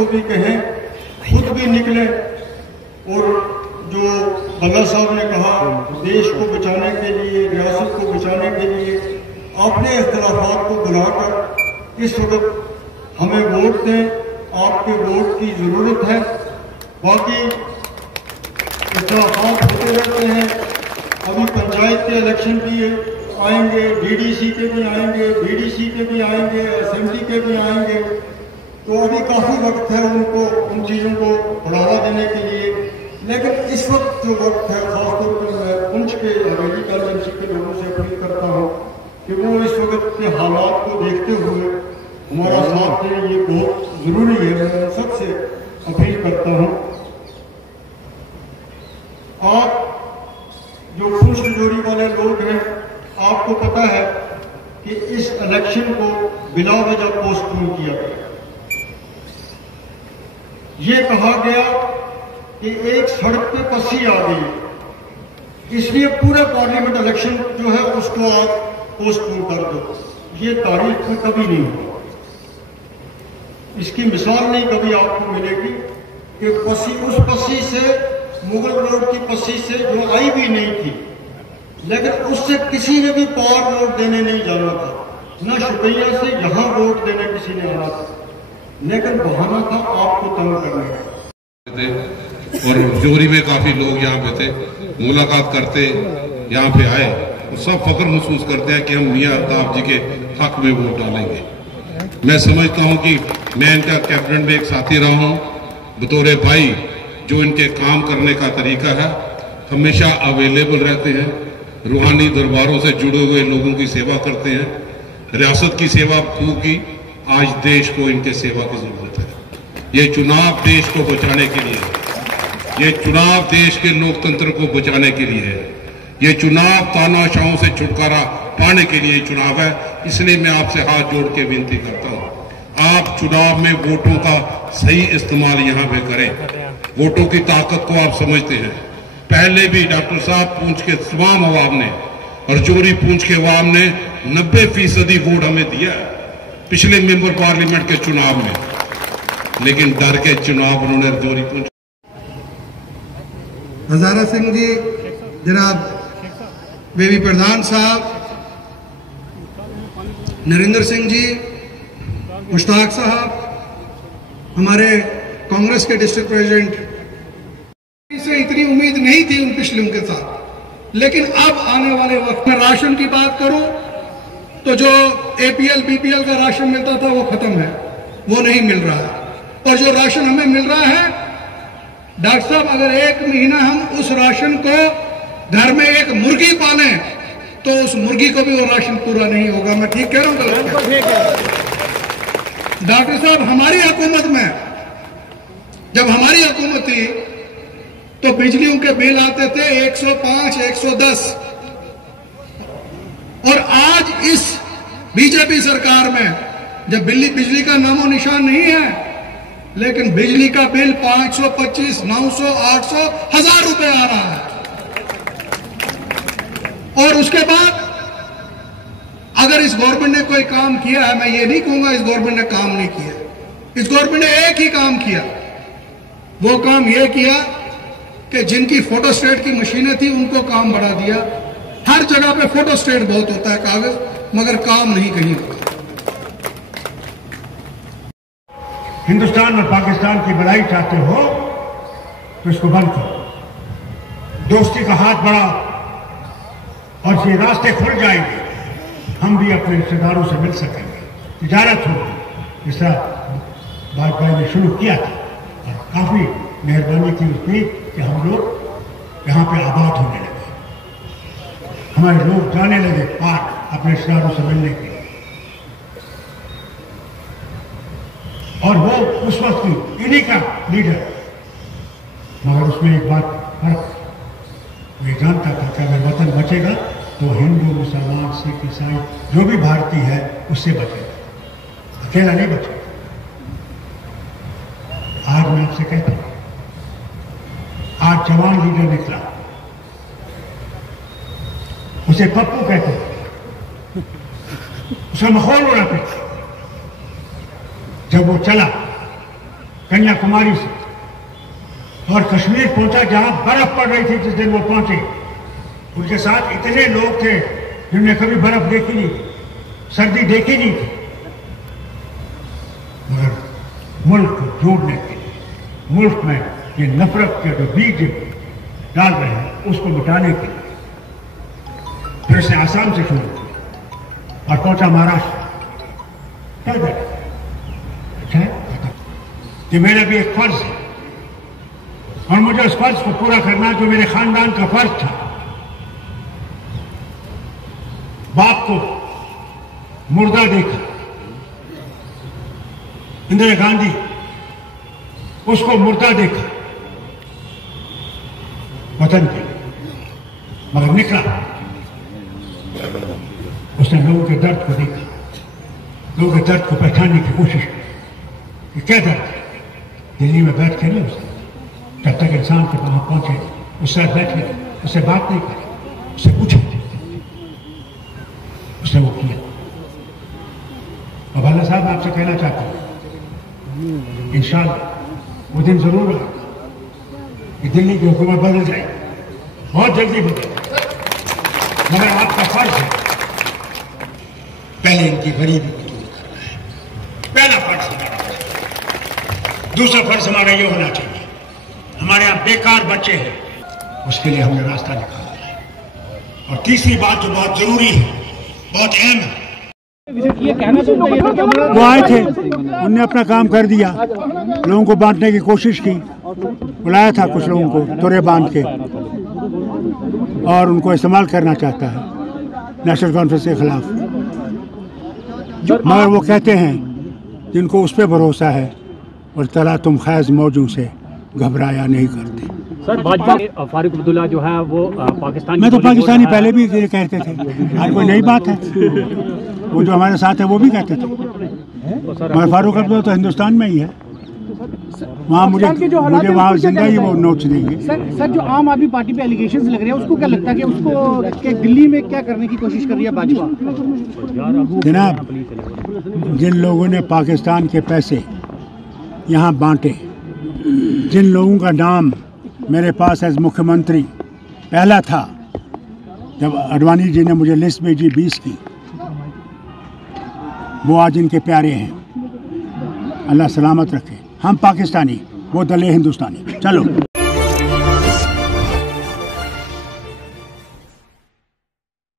को भी कहें, खुद भी निकले और जो बल्ला साहब ने कहा देश को बचाने के लिए, रियासत को बचाने के लिए अपने इख्तिलाफात को बुलाकर इस वक्त हमें वोट दें। आपके वोट की ज़रूरत है। बाकी इख्तिलाफात होते रहते हैं। अभी पंचायत के इलेक्शन भी आएंगे, डीडीसी के भी आएंगे, बीडीसी के भी आएंगे, असेंबली के भी आएंगे। तो अभी काफ़ी वक्त है उनको उन चीज़ों को बढ़ावा देने के लिए। लेकिन इस वक्त जो वक्त है, खासतौर पर मैं पुंछ के हवेली कॉन्स्टिट्यूंसी के लोगों से अपील करता हूँ कि वो इस वक्त के हालात को देखते हुए हमारा साथ दें। ये बहुत ज़रूरी है। मैं सबसे अपील करता हूँ, आप जो पुंछ रजौरी वाले लोग हैं, आपको पता है कि इस इलेक्शन को बिला वजह पोस्टपोन किया गया। ये कहा गया कि एक सड़क पे पस्सी आ गई, इसलिए पूरे पार्लियामेंट इलेक्शन जो है उसको आप पोस्टपोन कर दो। ये तारीख में कभी नहीं हुआ। इसकी मिसाल नहीं कभी आपको मिलेगी कि पस्सी, उस पस्सी से, मुगल रोड की पस्सी से जो आई भी नहीं थी, लेकिन उससे किसी ने भी पार वोट देने नहीं जाना था। न शुक्रिया से यहाँ वोट देने किसी ने आना था, लेकिन बहाना था आपको तंग करने का। और रजौरी में काफी लोग यहाँ पे थे, मुलाकात करते यहाँ पे आए, तो सब फख्र महसूस करते हैं कि हम मियां अल्ताफ जी के हक में वोट डालेंगे। मैं समझता हूँ कि मैं इनका कैबिनेट में एक साथी रहा हूँ, बतौर भाई। जो इनके काम करने का तरीका है, हमेशा अवेलेबल रहते हैं, रूहानी दरबारों से जुड़े हुए लोगों की सेवा करते हैं, रियासत की सेवा की। आज देश को इनके सेवा की जरूरत है। ये चुनाव देश को बचाने के लिए है, ये चुनाव देश के लोकतंत्र को बचाने के लिए है, ये चुनाव तानाशाहों से छुटकारा पाने के लिए चुनाव है। इसलिए मैं आपसे हाथ जोड़ के विनती करता हूं, आप चुनाव में वोटों का सही इस्तेमाल यहाँ पे करें। वोटों की ताकत को आप समझते हैं। पहले भी डॉक्टर साहब पूंछ के तमाम अवाम ने और रजौरी पूंछ के अवाम ने 90% वोट हमें दिया पिछले मेंबर पार्लियामेंट के चुनाव में, लेकिन डर के चुनाव उन्होंने रजौरी पूंछ। हजारा सिंह जी, जनाब बेबी प्रधान साहब, नरेंद्र सिंह जी, मुश्ताक साहब, हमारे कांग्रेस के डिस्ट्रिक्ट प्रेसिडेंट, से इतनी उम्मीद नहीं थी उन पिछले के साथ। लेकिन अब आने वाले वक्त में राशन की बात करूं तो जो एपीएल बीपीएल का राशन मिलता था वो खत्म है, वो नहीं मिल रहा है। और जो राशन हमें मिल रहा है, डॉक्टर साहब, अगर एक महीना हम उस राशन को घर में एक मुर्गी पालें तो उस मुर्गी को भी वो राशन पूरा नहीं होगा। मैं ठीक कह रहा हूं? डॉक्टर साहब, हमारी हुकूमत में, जब हमारी हुकूमत थी तो बिजलियों के बिल आते थे 105, 110, और आज इस बीजेपी सरकार में जब बिजली का नामो निशान नहीं है, लेकिन बिजली का बिल 525, 900, 800, 1000 रुपए आ रहा है। और उसके बाद अगर इस गवर्नमेंट ने कोई काम किया है, मैं ये नहीं कहूंगा इस गवर्नमेंट ने काम नहीं किया, इस गवर्नमेंट ने एक ही काम किया। वो काम यह किया कि जिनकी फोटोस्टेट की मशीनें थी उनको काम बढ़ा दिया। हर जगह पे फोटोस्टेट बहुत होता है, कागज, मगर काम नहीं कहीं होता। हिंदुस्तान और पाकिस्तान की लड़ाई चाहते हो तो इसको बंद करो, दोस्ती का हाथ बढ़ाओ और ये रास्ते खुल जाएंगे। हम भी अपने रिश्तेदारों से मिल सकेंगे, तिजारत होगी, जिस तरह वाजपेयी ने शुरू किया था। और काफी मेहरबानी थी उसकी कि हम लोग यहाँ पे आबाद होने लगे, हमारे लोग जाने लगे पार्क अपने रिश्तेदारों से मिलने के लिए। और वो उस वक्त की इन्हीं का लीडर, मगर उसमें एक बात फर्क, मैं जानता था कि अगर वतन बचेगा तो हिंदू, मुसलमान, सिख, ईसाई जो भी भारतीय है उससे बचेगा, अकेला नहीं बचेगा। आज मैं आपसे कहता हूं, आज जवान लीडर निकला, उसे पप्पू कहते हैं, उसका माहौल होना चाहिए। जब वो चला कन्याकुमारी से और कश्मीर पहुंचा जहां बर्फ पड़ रही थी। जिस दिन वो पहुंचे उनके साथ इतने लोग थे जिन्होंने कभी बर्फ देखी नहीं, सर्दी देखी नहीं थी, मगर मुल्क को जोड़ने के लिए, मुल्क में ये नफरत के जो बीज डाल रहे हैं उसको मिटाने के लिए फिर उसने आसाम से शुरू किया और पहुंचा महाराष्ट्र। अच्छा है कि मेरा भी एक फर्ज है और मुझे उस फर्ज को पूरा करना जो मेरे खानदान का फर्ज था। बाप को मुर्दा देखा, इंदिरा गांधी उसको मुर्दा देखा वतन के लिए, मगर निकला। उसने लोगों के दर्द को देखा, लोगों के दर्द को पहचानने की कोशिश की कि क्या दर्द है। दिल्ली में बैठ के नहीं उसने, जब तक इंसान के वहां पहुंचे उससे बैठे, उससे बात नहीं करी, उससे पूछे, उसने वो किया। और अल्लाह साहब आपसे कहना चाहता हूं इंशाअल्लाह वो दिन जरूर आएगा कि दिल्ली की हुकूमत बदल जाएगी, बहुत जल्दी बदल जाएगी, मगर आपका फर्ज है पहले इनकी गरीबी को दूर करना है। पहला फर्ज हमारा। दूसरा फर्ज हमारा ये होना चाहिए, हमारे यहाँ बेकार बच्चे हैं, उसके लिए हमने रास्ता निकाला है। और तीसरी बात जो बहुत जरूरी है, बहुत अहम है, वो आए थे, उनने अपना काम कर दिया, लोगों को बांटने की कोशिश की, बुलाया था कुछ लोगों को तोरे बांध के, और उनको इस्तेमाल करना चाहता है नेशनल कॉन्फ्रेंस के खिलाफ। मगर वो कहते हैं जिनको उस पर भरोसा है और तला तुम खैज मौजों से घबराया नहीं करते। सर भाजपा फारूक अब्दुल्ला जो है वो पाकिस्तान, मैं तो पाकिस्तानी पहले भी कहते थे, आज कोई नई बात है। वो जो हमारे साथ है वो भी कहते थे, मगर फारूक अब्दुल्ला तो हिंदुस्तान में ही है, वहाँ मुझे वहाँ जिंदा ही वो नोट्स देंगे। सर जो आम आदमी पार्टी पे एलिगेशंस लग रहे हैं उसको क्या लगता है कि उसको के दिल्ली में क्या करने की कोशिश कर रही है भाजपा? जनाब, जिन लोगों ने पाकिस्तान के पैसे यहाँ बांटे, जिन लोगों का नाम मेरे पास एज मुख्यमंत्री पहला था जब अडवाणी जी ने मुझे लिस्ट भेजी 20 की, वो आज इनके प्यारे हैं। अल्लाह सलामत रखे। हम पाकिस्तानी, वो दले हिंदुस्तानी। चलो।